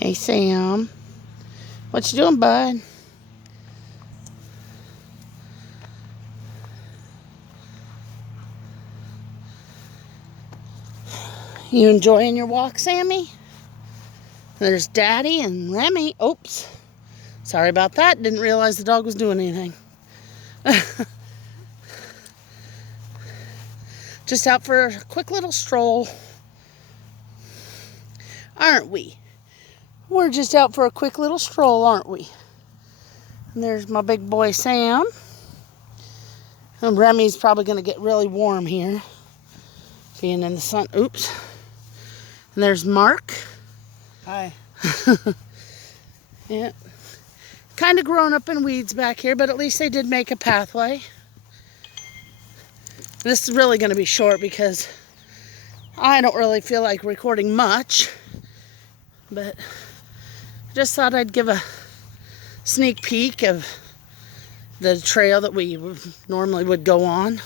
Hey, Sam. What you doing, bud? You enjoying your walk, Sammy? There's Daddy and Remy. Oops. Sorry about that. Didn't realize the dog was doing anything. Just out for a quick little stroll. Aren't we? We're just out for a quick little stroll, aren't we? And there's my big boy, Sam. And Remy's probably going to get really warm here. Being in the sun. Oops. And there's Mark. Hi. Yeah. Kind of grown up in weeds back here, but at least they did make a pathway. This is really going to be short because I don't really feel like recording much. But I just thought I'd give a sneak peek of the trail that we normally would go on.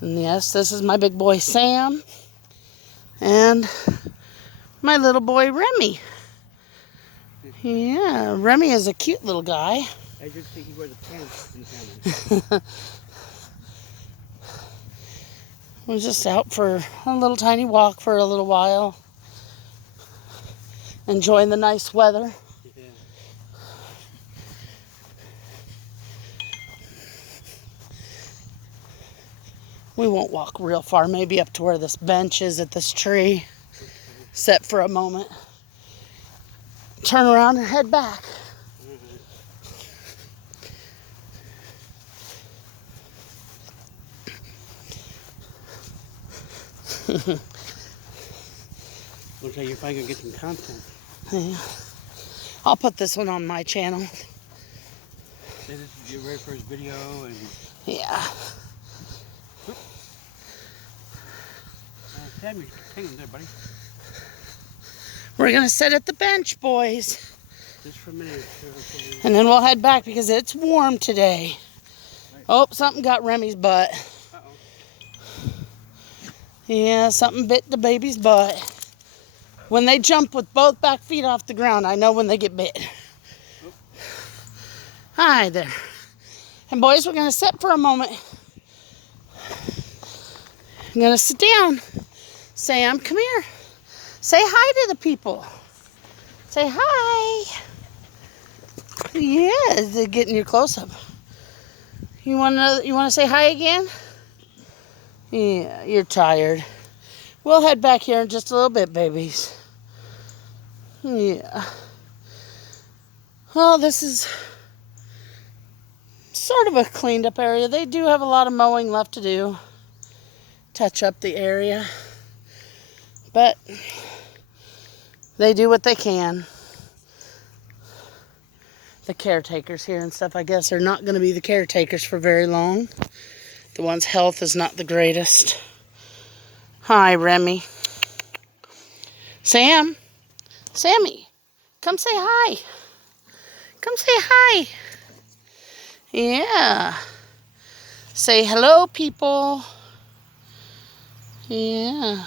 And yes, this is my big boy Sam and my little boy Remy. Yeah, Remy is a cute little guy. I just think he wears a pants in family. We're just out for a little tiny walk for a little while. Enjoying the nice weather. Yeah. We won't walk real far, maybe up to where this bench is at this tree. Sit for a moment. Turn around and head back. Looks like you're finally gonna get some content. Yeah. I'll put this one on my channel. This is your very first video, and Yeah. Sam, you're hanging there, buddy. We're going to sit at the bench, boys. Just for a minute. And then we'll head back because it's warm today. Right. Oh, something got Remy's butt. Uh-oh. Yeah, something bit the baby's butt. When they jump with both back feet off the ground, I know when they get bit. Oop. Hi there. And boys, we're going to sit for a moment. I'm going to sit down. Sam, come here. Say hi to the people. Say hi. Yeah, they're getting your close-up. You want to say hi again? Yeah, you're tired. We'll head back here in just a little bit, babies. Yeah. Well, this is sort of a cleaned up area. They do have a lot of mowing left to do. Touch up the area. But they do what they can. The caretakers here and stuff, I guess, are not going to be the caretakers for very long. The one's health is not the greatest. Hi, Remy. Sam. Sammy. Come say hi. Come say hi. Yeah. Say hello, people. Yeah.